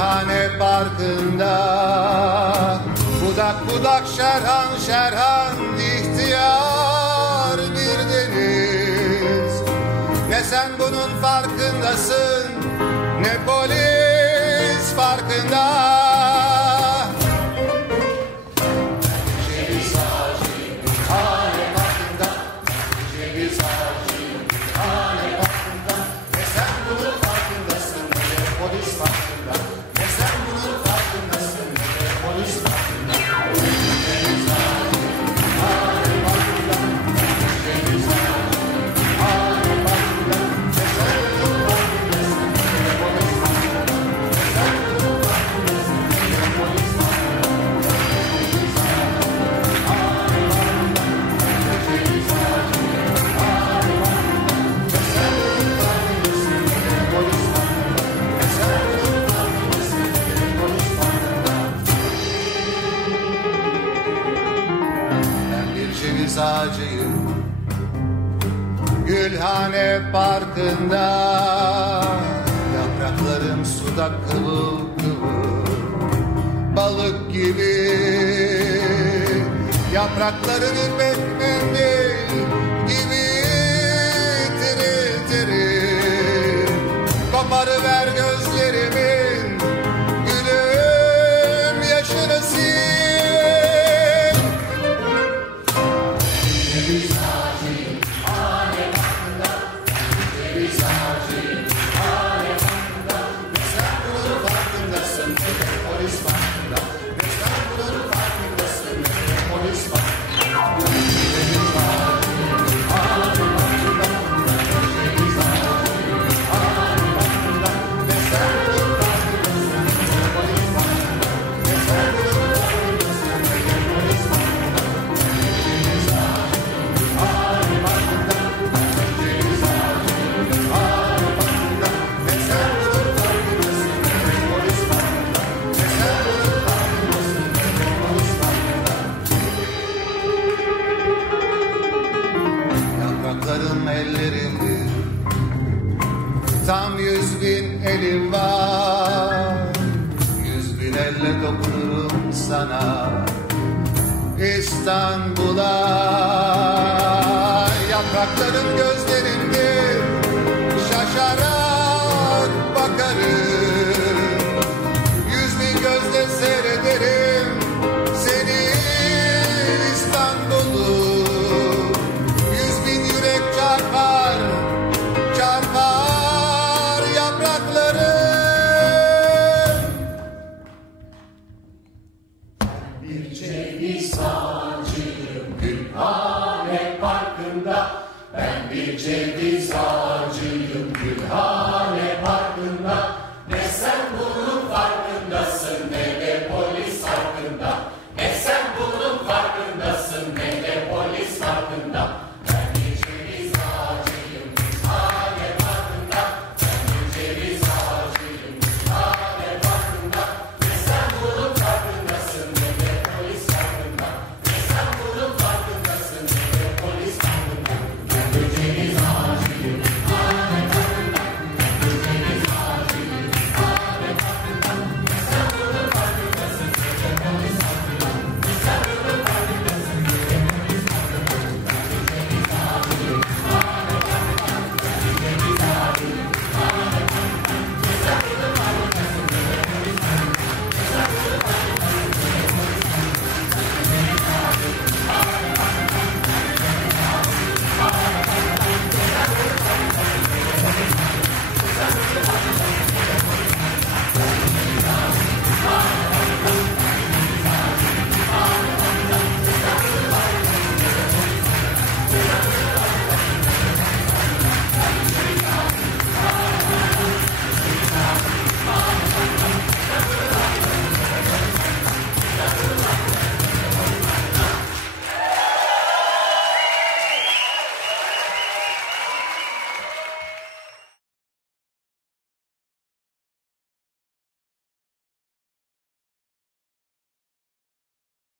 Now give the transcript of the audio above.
Gülhane parkında Budak budak şerhan şerhan ihtiyar bir deniz. Ne sen bunun farkındasın Ne polis farkında ağacıyım Gülhane parkında Yapraklarım suda kıvıl kıvıl. Balık gibi Yaprakların ipek gibi Tiril tiril Koparıver Ellerimdir Tam yüz bin elim var. Yüz bin elle dokunurum sana. İstanbul'a Yapraklarım gözlerimdir ağacıyım Gülhane